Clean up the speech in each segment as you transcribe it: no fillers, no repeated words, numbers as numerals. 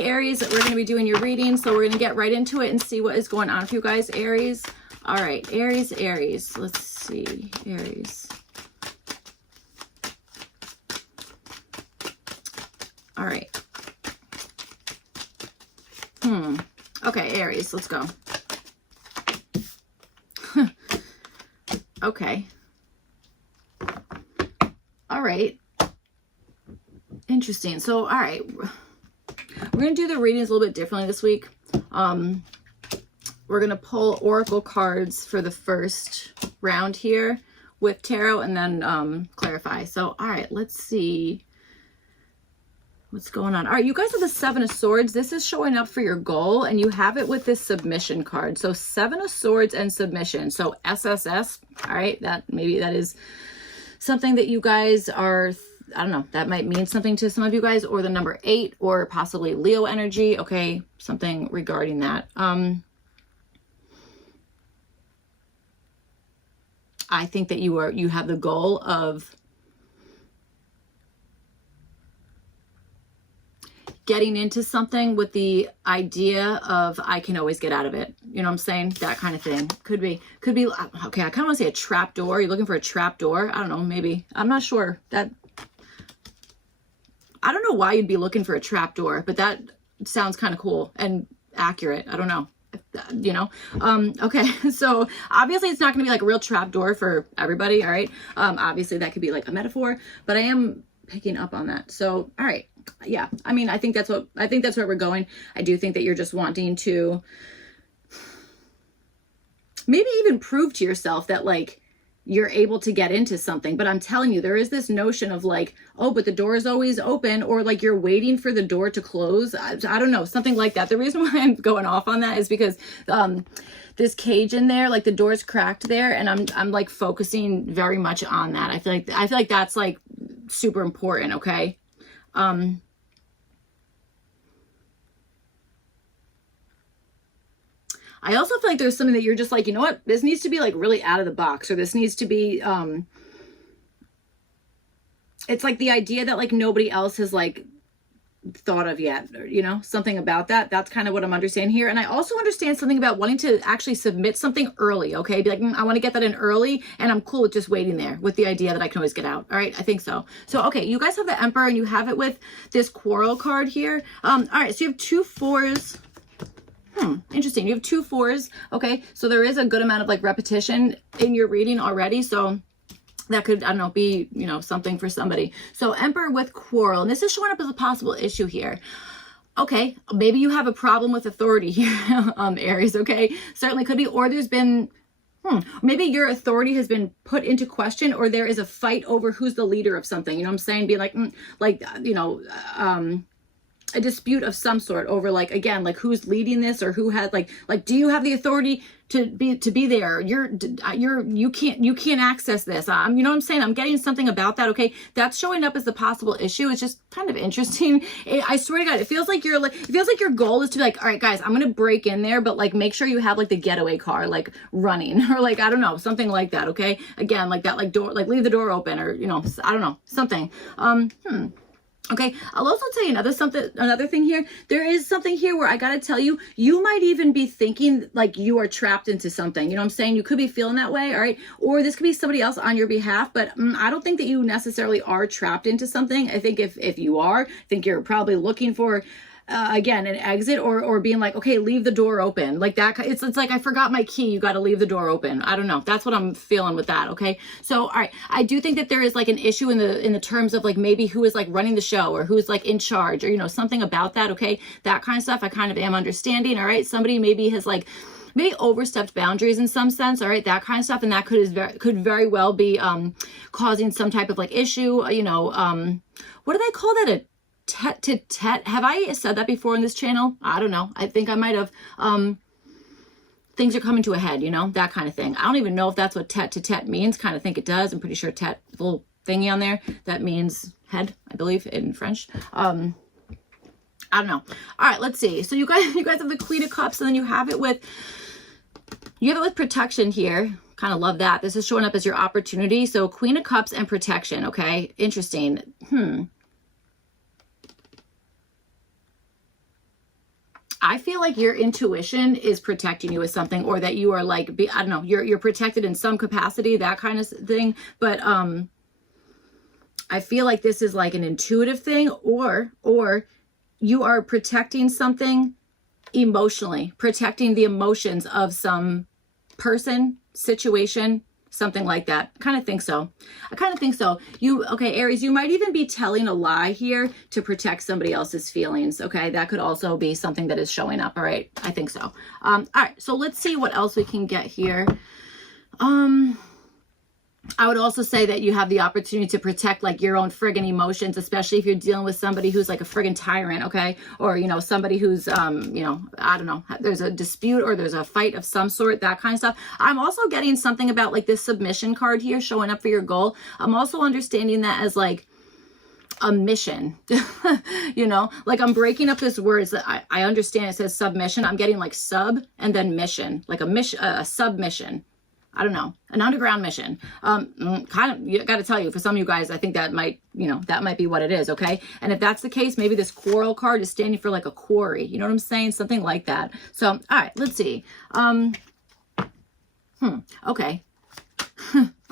Okay, Aries, we're going to be doing your reading, so we're going to get right into it and see what is going on for you guys, Aries. All right, Aries. Let's see, Aries. All right. Okay, Aries, let's go. Okay. All right. Interesting. So, all right. We're going to do the readings a little bit differently this week. We're going to pull oracle cards for the first round here with tarot and then clarify. So, all right, let's see what's going on. All right, you guys have the Seven of Swords. This is showing up for your goal, and you have it with this submission card. So Seven of Swords and submission. So SSS, all right, maybe that is something that you guys are, I don't know, that might mean something to some of you guys, or the number 8, or possibly Leo energy. Okay, something regarding that. I think that you have the goal of getting into something with the idea of I can always get out of it. You know what I'm saying? That kind of thing. Could be, okay, I kind of want to say a trap door. You're looking for a trap door. I don't know, maybe. I'm not sure. I don't know why you'd be looking for a trap door, but that sounds kind of cool and accurate. I don't know. You know, okay, so obviously it's not going to be like a real trap door for everybody. All right. Obviously that could be like a metaphor, but I am picking up on that. So, all right. Yeah. I mean, I think that's where we're going. I do think that you're just wanting to maybe even prove to yourself that like you're able to get into something. But I'm telling you, there is this notion of like, oh, but the door is always open, or like you're waiting for the door to close. I don't know, something like that. The reason why I'm going off on that is because this cage in there, like the door's cracked there, and I'm like focusing very much on that. I feel like that's like super important. Okay. I also feel like there's something that you're just like, you know what, this needs to be like really out of the box, or this needs to be, it's like the idea that like nobody else has like thought of yet, or, you know, something about that. That's kind of what I'm understanding here. And I also understand something about wanting to actually submit something early. Okay. Be like, I want to get that in early, and I'm cool with just waiting there with the idea that I can always get out. All right. I think so. So, okay. You guys have the Emperor, and you have it with this Quarrel card here. All right. So you have 2 4s. Interesting. You have 2 4s. Okay. So there is a good amount of like repetition in your reading already. So that could, I don't know, be, you know, something for somebody. So Emperor with Quarrel, and this is showing up as a possible issue here. Okay. Maybe you have a problem with authority here, Aries. Okay. Certainly could be, or there's been, maybe your authority has been put into question, or there is a fight over who's the leader of something. You know what I'm saying? Be like, you know, a dispute of some sort over like, again, like who's leading this, or who had like, do you have the authority to be there? You can't access this. You know what I'm saying? I'm getting something about that. Okay. That's showing up as the possible issue. It's just kind of interesting. I swear to God, it feels like your goal is to be like, all right, guys, I'm going to break in there, but like, make sure you have like the getaway car, like running, or like, I don't know, something like that. Okay. Again, like that, like door, like leave the door open, or, you know, I don't know, something. Okay, I'll also tell you another thing here. There is something here where I got to tell you, you might even be thinking like you are trapped into something. You know what I'm saying? You could be feeling that way, all right? Or this could be somebody else on your behalf, but I don't think that you necessarily are trapped into something. I think if you are, I think you're probably looking for again, an exit, or being like, okay, leave the door open, like that. It's like, I forgot my key. You got to leave the door open. I don't know. That's what I'm feeling with that. Okay. So, all right. I do think that there is like an issue in the terms of like maybe who is like running the show, or who's like in charge, or, you know, something about that. Okay. That kind of stuff I kind of am understanding. All right. Somebody maybe has like, maybe overstepped boundaries in some sense. All right. That kind of stuff. And that could very well be, causing some type of like issue, you know, what do they call that? A tete-to-tete. Have I said that before in this channel? I don't know. I think I might have. Things are coming to a head, you know, that kind of thing. I don't even know if that's what tete-to-tete means. Kind of think it does. I'm pretty sure tete, little thingy on there, that means head, I believe, in French. I don't know. All right, let's see. So you guys have the Queen of Cups, and then you have it with protection here. Kind of love that. This is showing up as your opportunity. So Queen of Cups and protection. Okay, interesting. I feel like your intuition is protecting you with something, or that you are like, I don't know, you're protected in some capacity, that kind of thing. But I feel like this is like an intuitive thing, or you are protecting something emotionally, protecting the emotions of some person, situation, something like that. I kind of think so. Okay, Aries, you might even be telling a lie here to protect somebody else's feelings. Okay, that could also be something that is showing up. All right, I think so. All right, so let's see what else we can get here. I would also say that you have the opportunity to protect like your own friggin' emotions, especially if you're dealing with somebody who's like a friggin' tyrant, okay? Or, you know, somebody who's, you know, I don't know, there's a dispute or there's a fight of some sort, that kind of stuff. I'm also getting something about like this submission card here showing up for your goal. I'm also understanding that as like a mission, you know, like I'm breaking up this words that I understand it says submission. I'm getting like sub and then mission, like a mission, a submission. I don't know, an underground mission. Kind of, you got to tell you, for some of you guys, I think that might, you know, that might be what it is. Okay. And if that's the case, maybe this quarrel card is standing for like a quarry. You know what I'm saying? Something like that. So, all right, let's see. Okay.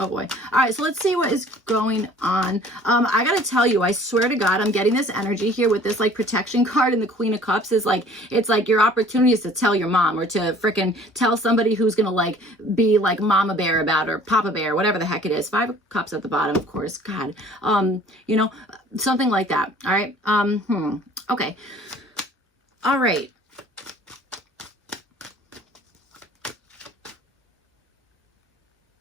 Oh boy. All right, so let's see what is going on. I gotta tell you, I swear to God, I'm getting this energy here with this like protection card, and the Queen of Cups is like, it's like your opportunity is to tell your mom, or to freaking tell somebody who's gonna like be like mama bear about, or papa bear, whatever the heck it is. 5 of Cups at the bottom, of course. God. You know, something like that. All right. Okay. All right.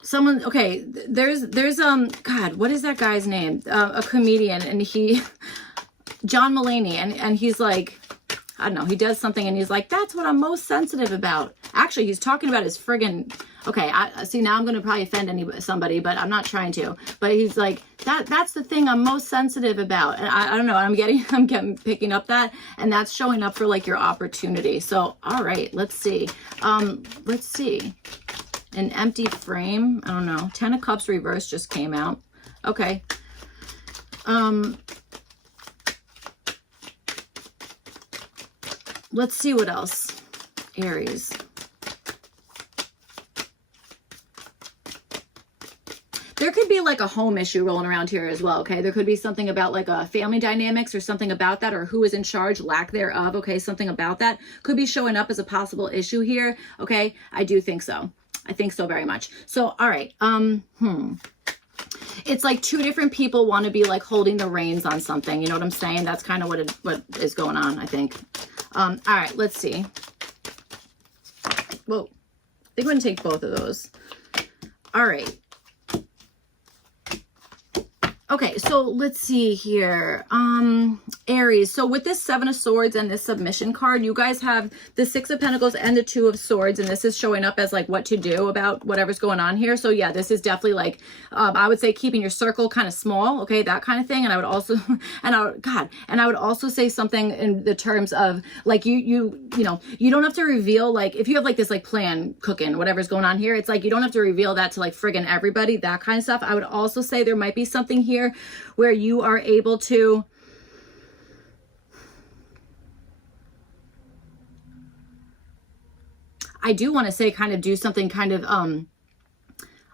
Someone, okay, there's God, what is that guy's name? A comedian, and John Mulaney, and he's like, I don't know, he does something and he's like, that's what I'm most sensitive about. Actually, he's talking about his friggin', okay, I see, now I'm going to probably offend somebody, but I'm not trying to. But he's like, that's the thing I'm most sensitive about. And I don't know, I'm picking up that, and that's showing up for like your opportunity. So, all right, let's see. Let's see. An empty frame. I don't know. 10 of Cups reverse just came out. Okay. Let's see what else. Aries. There could be like a home issue rolling around here as well, okay? There could be something about like a family dynamics or something about that, or who is in charge, lack thereof, okay? Something about that could be showing up as a possible issue here, okay? I do think so. I think so very much. So, all right. It's like 2 different people want to be like holding the reins on something. You know what I'm saying? That's kind of what is going on, I think. All right, let's see. Whoa. I think I'm going to take both of those. All right. Okay, so let's see here. Aries. So with this 7 of Swords and this submission card, you guys have the 6 of Pentacles and the 2 of Swords, and this is showing up as like what to do about whatever's going on here. So yeah, this is definitely like, I would say keeping your circle kind of small, okay, that kind of thing. And I would also, and I would also say something in the terms of like you know, you don't have to reveal, like if you have like this like plan cooking, whatever's going on here, it's like you don't have to reveal that to like friggin' everybody, that kind of stuff. I would also say there might be something here where you are able to I do want to say kind of do something kind of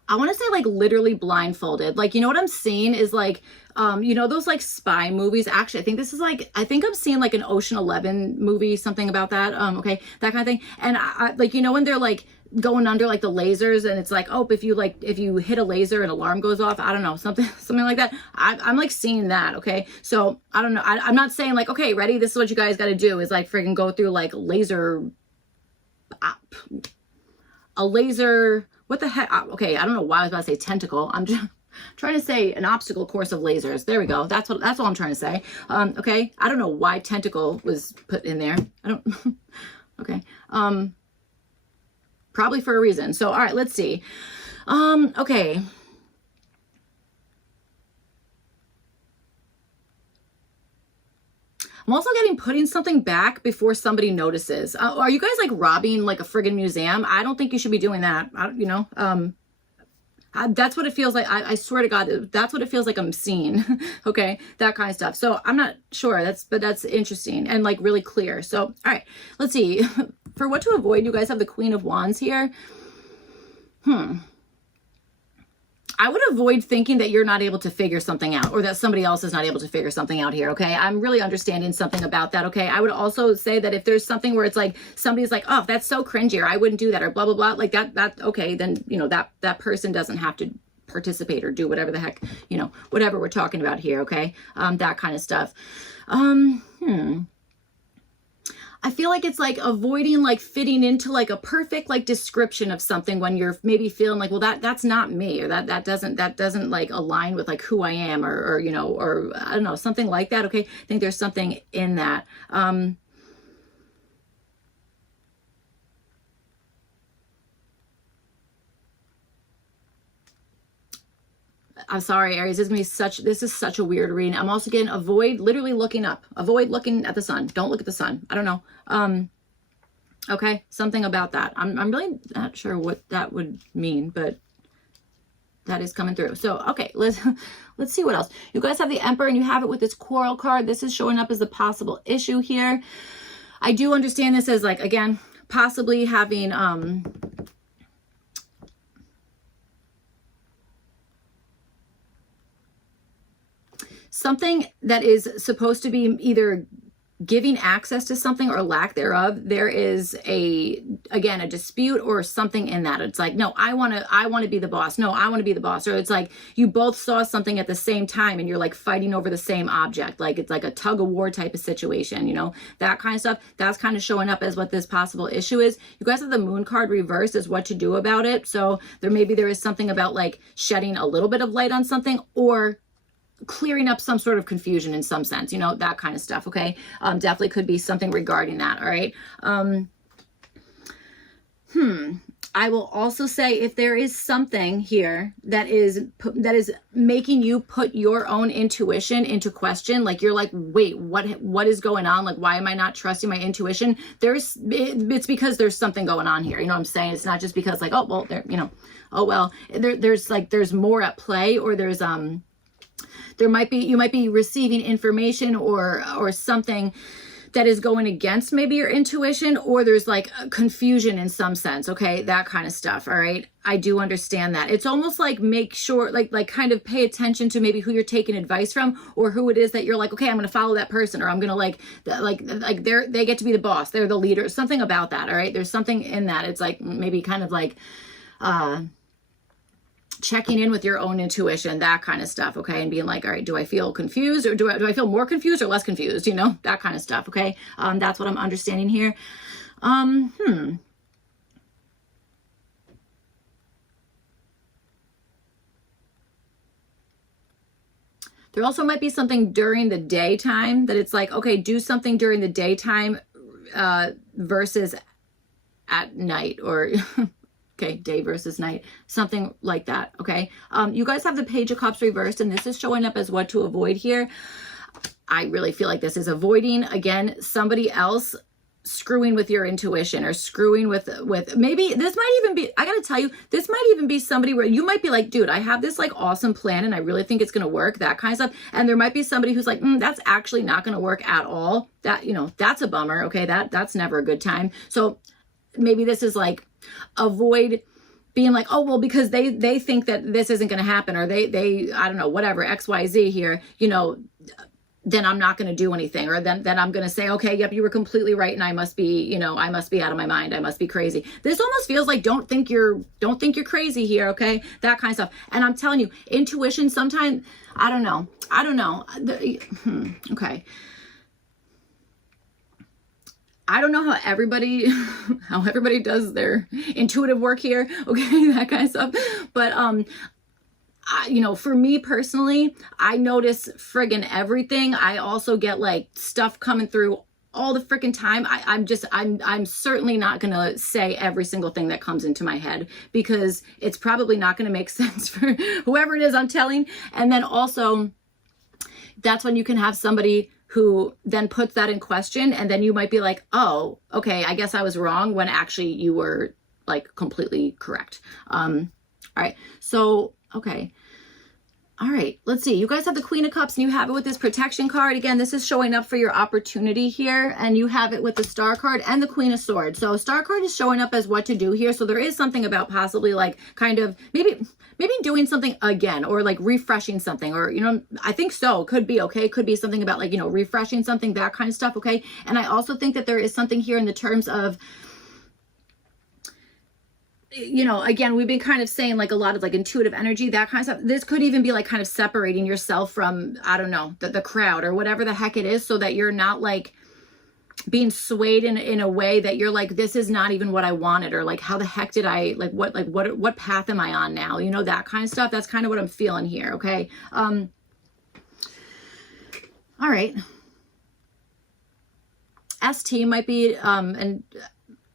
I want to say like literally blindfolded. Like, you know what I'm seeing is like you know those like spy movies. Actually, I think this is like, I think I'm seeing like an Ocean 11 movie, something about that. Okay, that kind of thing. And I like, you know, when they're like going under like the lasers, and it's like, oh, if you hit a laser, an alarm goes off. I don't know, something like that. I'm like seeing that. Okay, so I don't know. I'm not saying like, okay, ready, this is what you guys got to do, is like freaking go through like a laser. What the heck? Okay, I don't know why I was about to say tentacle. I'm just trying to say an obstacle course of lasers. There we go. That's all I'm trying to say. Okay, I don't know why tentacle was put in there. I don't. Okay. Probably for a reason. So, all right, let's see. Okay. I'm also getting putting something back before somebody notices. Are you guys like robbing like a friggin' museum? I don't think you should be doing that. You know, That's what it feels like. I swear to God, that's what it feels like I'm seen. Okay, that kind of stuff. So I'm not sure. But that's interesting and like really clear. So all right, let's see. For what to avoid, you guys have the Queen of Wands here. I would avoid thinking that you're not able to figure something out, or that somebody else is not able to figure something out here. Okay, I'm really understanding something about that. Okay, I would also say that if there's something where it's like somebody's like, oh, that's so cringy, or I wouldn't do that, or blah blah blah, like that okay, then you know that person doesn't have to participate or do whatever the heck, you know, whatever we're talking about here. Okay, that kind of stuff. I feel like it's like avoiding like fitting into like a perfect like description of something when you're maybe feeling like, well, that's not me, or that doesn't like align with like who I am, or you know, or I don't know, something like that. Okay, I think there's something in that. I'm sorry, Aries, this is such a weird reading. I'm also getting avoid literally looking up. Avoid looking at the sun. Don't look at the sun. I don't know. Okay, something about that. I'm really not sure what that would mean, but that is coming through. So, okay, let's see what else. You guys have the Emperor, and you have it with this Coral card. This is showing up as a possible issue here. I do understand this as like, again, possibly having something that is supposed to be either giving access to something or lack thereof. There is again, a dispute or something in that. It's like, no, I want to be the boss. No, I want to be the boss. Or it's like you both saw something at the same time and you're like fighting over the same object. Like it's like a tug of war type of situation, you know, that kind of stuff. That's kind of showing up as what this possible issue is. You guys have the Moon card reversed as what to do about it. So there is something about like shedding a little bit of light on something, or clearing up some sort of confusion in some sense, you know, that kind of stuff. Okay. Definitely could be something regarding that. All right. I will also say, if there is something here that is making you put your own intuition into question, like you're like, wait, what is going on? Like, why am I not trusting my intuition? It's because there's something going on here. You know what I'm saying? It's not just because like, oh, well, there, you know, oh, well, there's more at play, or you might be receiving information or something that is going against maybe your intuition, or there's like confusion in some sense. Okay. That kind of stuff. All right. I do understand that. It's almost like make sure, like kind of pay attention to maybe who you're taking advice from, or who it is that you're like, okay, I'm going to follow that person, or I'm going to they get to be the boss. They're the leader, something about that. All right. There's something in that. It's like maybe kind of like, checking in with your own intuition, that kind of stuff. Okay. And being like, all right, do I feel confused, or do I feel more confused or less confused? You know, that kind of stuff. Okay. That's what I'm understanding here. There also might be something during the daytime that it's like, okay, do something during the daytime, versus at night, or okay, day versus night, something like that. Okay. You guys have the Page of Cups reversed, and this is showing up as what to avoid here. I really feel like this is avoiding, again, somebody else screwing with your intuition, or screwing with maybe this might even be, I gotta tell you, this might even be somebody where you might be like, dude, I have this like awesome plan and I really think it's gonna work, that kind of stuff. And there might be somebody who's like, that's actually not gonna work at all. That, you know, that's a bummer. Okay. That's never a good time. So maybe this is like, avoid being like, oh, well, because they think that this isn't going to happen, or they I don't know, whatever, XYZ here, you know, then I'm not going to do anything, or then I'm going to say, okay, yep, you were completely right, and I must be out of my mind, I must be crazy. This almost feels like don't think you're crazy here. Okay, that kind of stuff. And I'm telling you, intuition sometimes, I don't know. Okay. I don't know how everybody does their intuitive work here. Okay, that kind of stuff. But you know, for me personally, I notice friggin' everything. I also get like stuff coming through all the freaking time. I'm certainly not going to say every single thing that comes into my head, because it's probably not going to make sense for whoever it is I'm telling. And then also, that's when you can have somebody who then puts that in question, and then you might be like, oh, okay, I guess I was wrong, when actually you were like completely correct. All right. So, okay. All right, let's see. You guys have the Queen of Cups and you have it with this protection card. Again, this is showing up for your opportunity here. And you have it with the Star card and the Queen of Swords. So Star card is showing up as what to do here. So there is something about possibly like kind of maybe doing something again or like refreshing something or, you know, I think so. Could be, okay. Could be something about like, you know, refreshing something, that kind of stuff. Okay. And I also think that there is something here in the terms of, you know, again, we've been kind of saying like a lot of like intuitive energy, that kind of stuff. This could even be like kind of separating yourself from, I don't know, the crowd or whatever the heck it is, so that you're not like being swayed in a way that you're like, this is not even what I wanted, or like, how the heck did I, like, what path am I on now? You know, that kind of stuff. That's kind of what I'm feeling here. Okay. All right. ST might be, and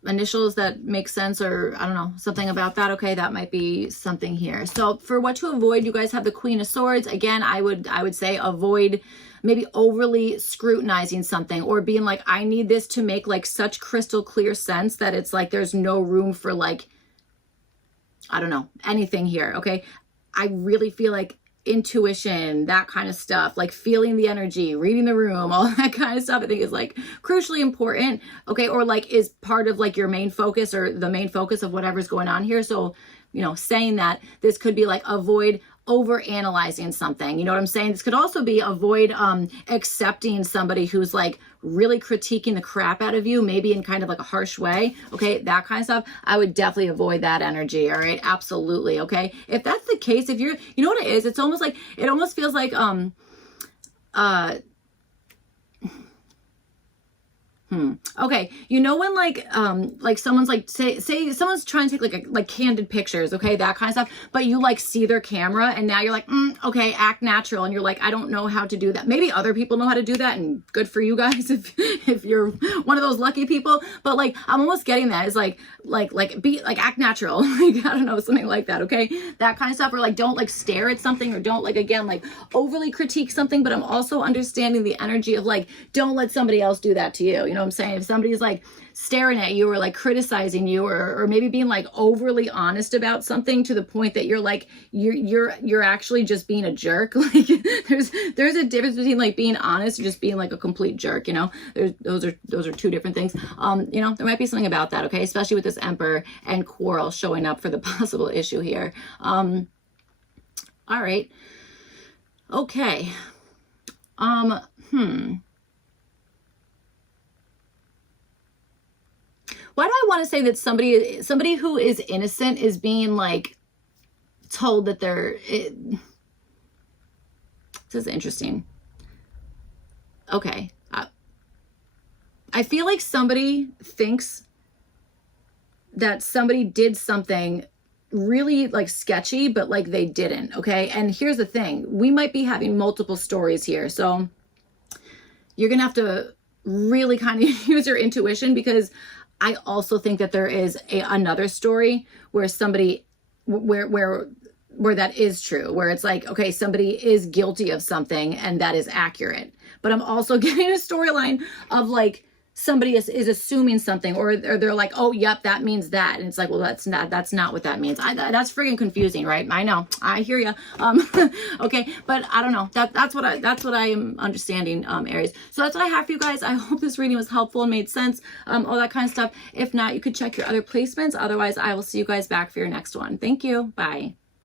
initials that make sense, or I don't know, something about that. Okay, that might be something here. So for what to avoid, you guys have the Queen of Swords. Again, I would say avoid maybe overly scrutinizing something or being like, I need this to make like such crystal clear sense that it's like there's no room for like, I don't know, anything here. Okay, I really feel like intuition, that kind of stuff, like feeling the energy, reading the room, all that kind of stuff, I think is like crucially important. Okay. Or like is part of like your main focus or the main focus of whatever's going on here. So, you know, saying that this could be like avoid over analyzing something. You know what I'm saying? This could also be avoid accepting somebody who's like really critiquing the crap out of you, maybe in kind of like a harsh way. Okay, that kind of stuff. I would definitely avoid that energy. All right, absolutely. Okay, if that's the case, if you're, you know what it is? It's almost like, it almost feels like okay, you know when like someone's like say someone's trying to take like candid pictures, okay, that kind of stuff, but you like see their camera and now you're like, okay, act natural, and you're like, I don't know how to do that. Maybe other people know how to do that, and good for you guys if you're one of those lucky people. But like I'm almost getting that is like be like act natural, like I don't know, something like that, okay, that kind of stuff. Or like don't like stare at something, or don't like again like overly critique something. But I'm also understanding the energy of like, don't let somebody else do that to you. You know what I'm saying? If somebody's like staring at you or like criticizing you, or maybe being like overly honest about something to the point that you're like you're actually just being a jerk, like there's a difference between like being honest and just being like a complete jerk, you know. Those are two different things. You know, there might be something about that, okay, especially with this Emperor and Quarrel showing up for the possible issue here. All right, okay. Why do I want to say that somebody who is innocent is being like told that this is interesting. Okay. I feel like somebody thinks that somebody did something really like sketchy, but like they didn't. Okay. And here's the thing. We might be having multiple stories here. So you're going to have to really kind of use your intuition, because I also think that there is another story where somebody, where that is true, where it's like, okay, somebody is guilty of something and that is accurate. But I'm also getting a storyline of like, somebody is assuming something, or they're like, oh, yep, that means that. And it's like, well, that's not what that means. That's friggin' confusing, right? I know, I hear you. Okay, but I don't know. That's what I am understanding, Aries. So that's what I have for you guys. I hope this reading was helpful and made sense, all that kind of stuff. If not, you could check your other placements. Otherwise, I will see you guys back for your next one. Thank you. Bye.